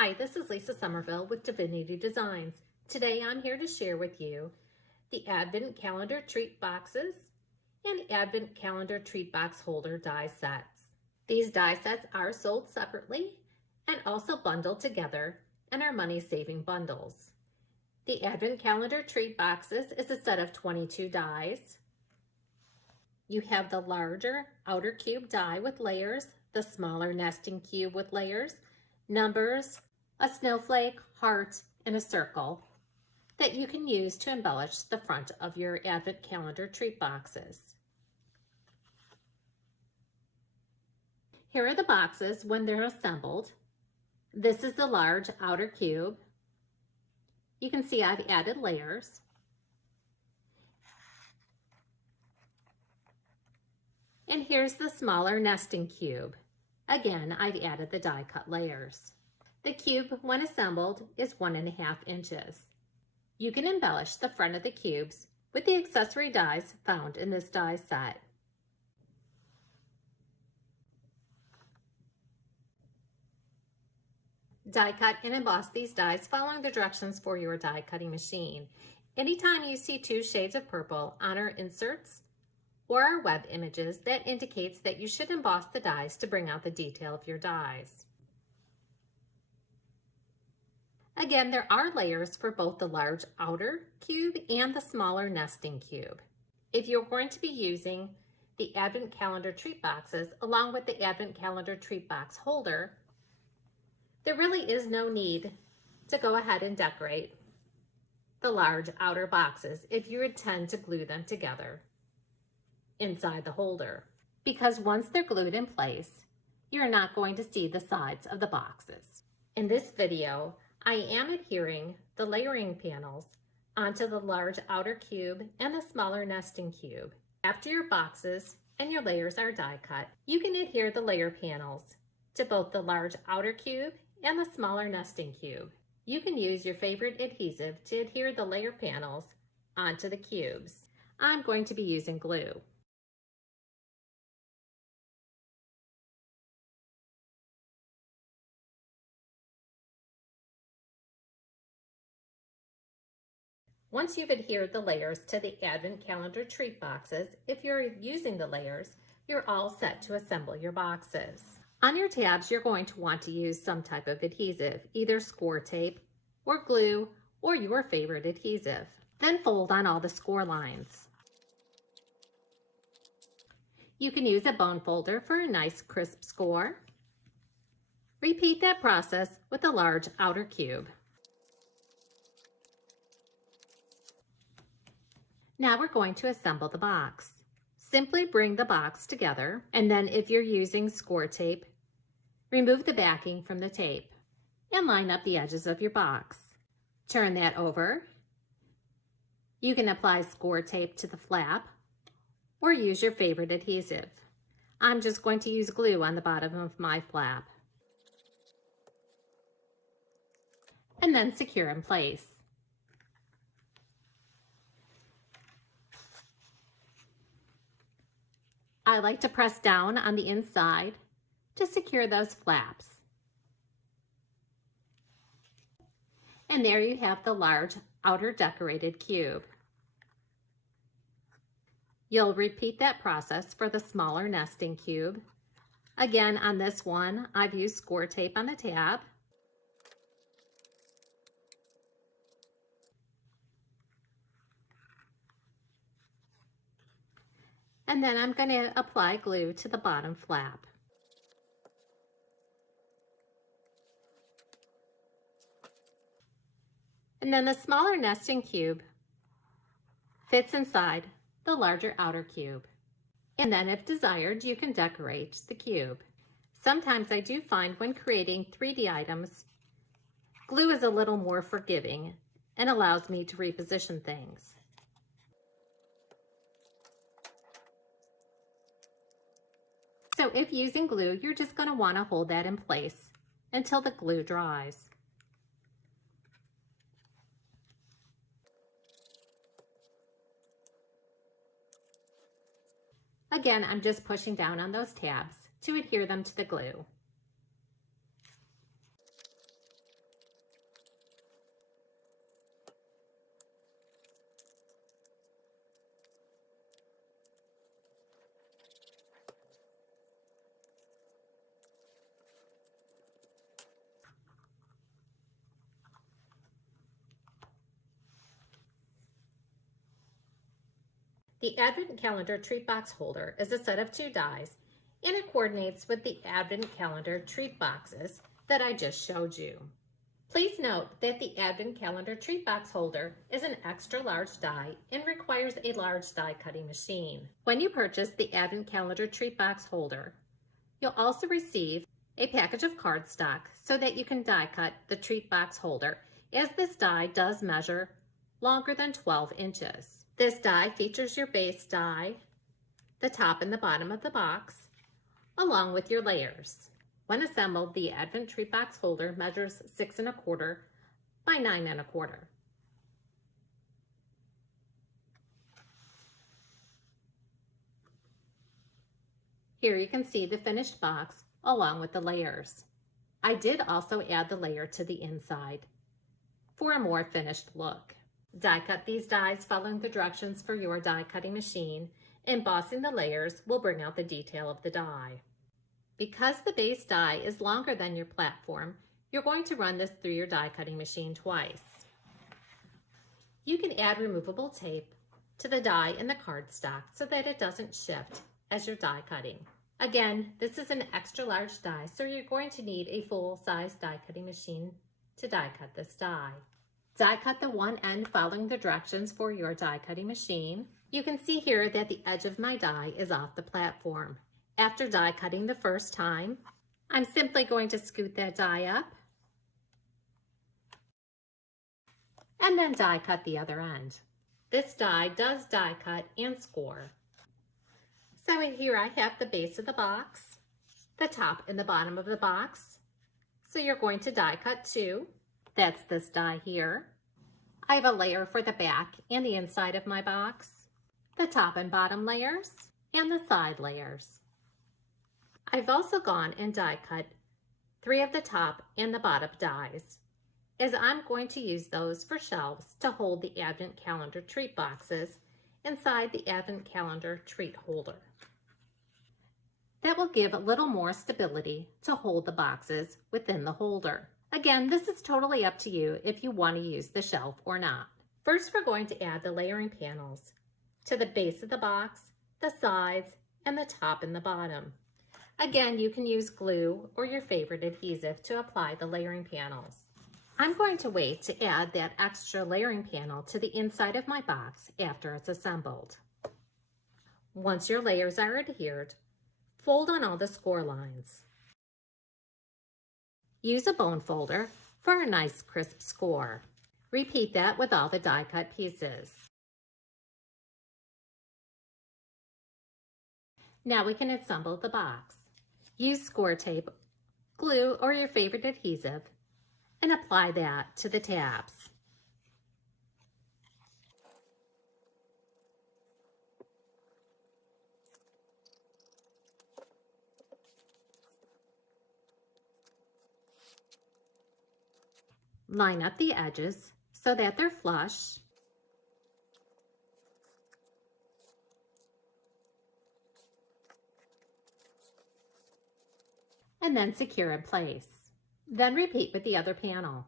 Hi, this is Lisa Somerville with Divinity Designs. Today I'm here to share with you the Advent Calendar Treat Boxes and Advent Calendar Treat Box Holder die sets. These die sets are sold separately and also bundled together and are money-saving bundles. The Advent Calendar Treat Boxes is a set of 22 dies. You have the larger outer cube die with layers, the smaller nesting cube with layers, numbers, a snowflake, heart, and a circle that you can use to embellish the front of your Advent Calendar treat boxes. Here are the boxes when they're assembled. This is the large outer cube. You can see I've added layers. And here's the smaller nesting cube. Again, I've added the die cut layers. The cube, when assembled, is 1.5 inches. You can embellish the front of the cubes with the accessory dies found in this die set. Die cut and emboss these dies following the directions for your die cutting machine. Anytime you see 2 shades of purple on our inserts or our web images, that indicates that you should emboss the dies to bring out the detail of your dies. Again, there are layers for both the large outer cube and the smaller nesting cube. If you're going to be using the Advent Calendar treat boxes along with the Advent Calendar treat box holder, there really is no need to go ahead and decorate the large outer boxes if you intend to glue them together inside the holder, because once they're glued in place, you're not going to see the sides of the boxes. In this video, I am adhering the layering panels onto the large outer cube and the smaller nesting cube. After your boxes and your layers are die cut, you can adhere the layer panels to both the large outer cube and the smaller nesting cube. You can use your favorite adhesive to adhere the layer panels onto the cubes. I'm going to be using glue. Once you've adhered the layers to the Advent Calendar treat boxes, if you're using the layers, you're all set to assemble your boxes. On your tabs, you're going to want to use some type of adhesive, either score tape or glue or your favorite adhesive. Then fold on all the score lines. You can use a bone folder for a nice crisp score. Repeat that process with the large outer cube. Now we're going to assemble the box. Simply bring the box together, and then if you're using score tape, remove the backing from the tape and line up the edges of your box. Turn that over. You can apply score tape to the flap or use your favorite adhesive. I'm just going to use glue on the bottom of my flap. And then secure in place. I like to press down on the inside to secure those flaps. And there you have the large outer decorated cube. You'll repeat that process for the smaller nesting cube. Again, on this one, I've used score tape on the tab. And then I'm going to apply glue to the bottom flap. And then the smaller nesting cube fits inside the larger outer cube. And then if desired, you can decorate the cube. Sometimes I do find when creating 3D items, glue is a little more forgiving and allows me to reposition things. So if using glue, you're just going to want to hold that in place until the glue dries. Again, I'm just pushing down on those tabs to adhere them to the glue. The Advent Calendar Treat Box Holder is a set of 2 dies, and it coordinates with the Advent Calendar treat boxes that I just showed you. Please note that the Advent Calendar Treat Box Holder is an extra large die and requires a large die cutting machine. When you purchase the Advent Calendar Treat Box Holder, you'll also receive a package of cardstock so that you can die cut the treat box holder, as this die does measure longer than 12 inches. This die features your base die, the top and the bottom of the box, along with your layers. When assembled, the Advent Treat Box Holder measures 6 1/4 by 9 1/4. Here you can see the finished box along with the layers. I did also add the layer to the inside for a more finished look. Die cut these dies following the directions for your die cutting machine. Embossing the layers will bring out the detail of the die. Because the base die is longer than your platform, you're going to run this through your die cutting machine twice. You can add removable tape to the die in the cardstock so that it doesn't shift as you're die cutting. Again, this is an extra large die, so you're going to need a full-size die cutting machine to die cut this die. Die cut the one end following the directions for your die cutting machine. You can see here that the edge of my die is off the platform. After die cutting the first time, I'm simply going to scoot that die up and then die cut the other end. This die does die cut and score. So here I have the base of the box, the top and the bottom of the box. So you're going to die cut 2. That's this die here. I have a layer for the back and the inside of my box, the top and bottom layers, and the side layers. I've also gone and die cut 3 of the top and the bottom dies, as I'm going to use those for shelves to hold the Advent Calendar treat boxes inside the Advent Calendar treat holder. That will give a little more stability to hold the boxes within the holder. Again, this is totally up to you if you want to use the shelf or not. First, we're going to add the layering panels to the base of the box, the sides, and the top and the bottom. Again, you can use glue or your favorite adhesive to apply the layering panels. I'm going to wait to add that extra layering panel to the inside of my box after it's assembled. Once your layers are adhered, fold on all the score lines. Use a bone folder for a nice crisp score. Repeat that with all the die cut pieces. Now we can assemble the box. Use score tape, glue, or your favorite adhesive, and apply that to the tabs. Line up the edges so that they're flush. And then secure in place. Then repeat with the other panel.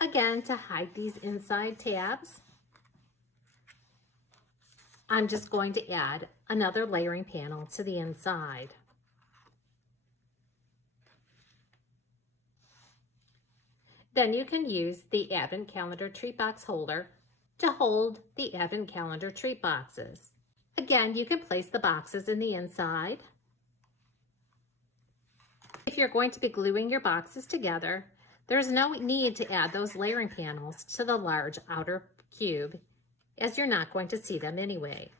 Again, to hide these inside tabs, I'm just going to add another layering panel to the inside. Then you can use the Advent Calendar treat box holder to hold the Advent Calendar treat boxes. Again, you can place the boxes in the inside. If you're going to be gluing your boxes together, there's no need to add those layering panels to the large outer cube, as you're not going to see them anyway.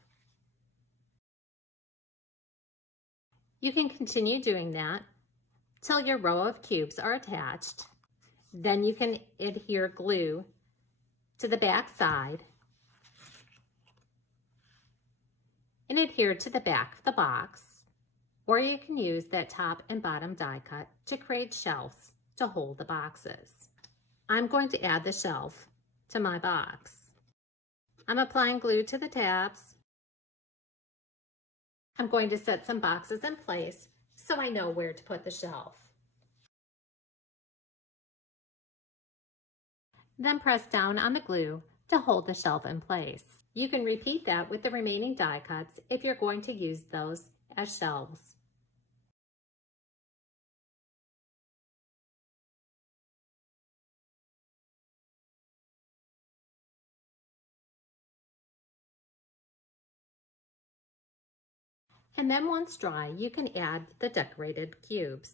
You can continue doing that till your row of cubes are attached. Then you can adhere glue to the back side and adhere to the back of the box, or you can use that top and bottom die cut to create shelves to hold the boxes. I'm going to add the shelf to my box. I'm applying glue to the tabs. I'm going to set some boxes in place so I know where to put the shelf. Then press down on the glue to hold the shelf in place. You can repeat that with the remaining die cuts if you're going to use those as shelves. And then once dry, you can add the decorated cubes.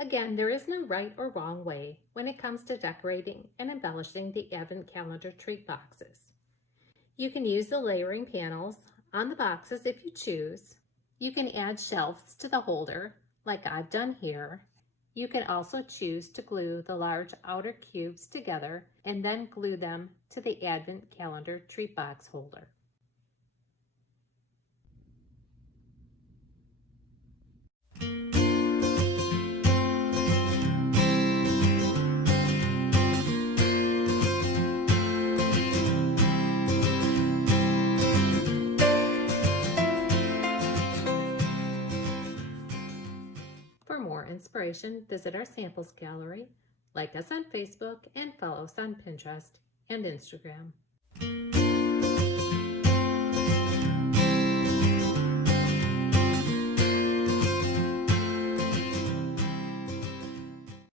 Again, there is no right or wrong way when it comes to decorating and embellishing the Advent Calendar treat boxes. You can use the layering panels on the boxes if you choose. You can add shelves to the holder, like I've done here. You can also choose to glue the large outer cubes together and then glue them to the Advent Calendar treat box holder. For more inspiration, visit our samples gallery, like us on Facebook, and follow us on Pinterest and Instagram.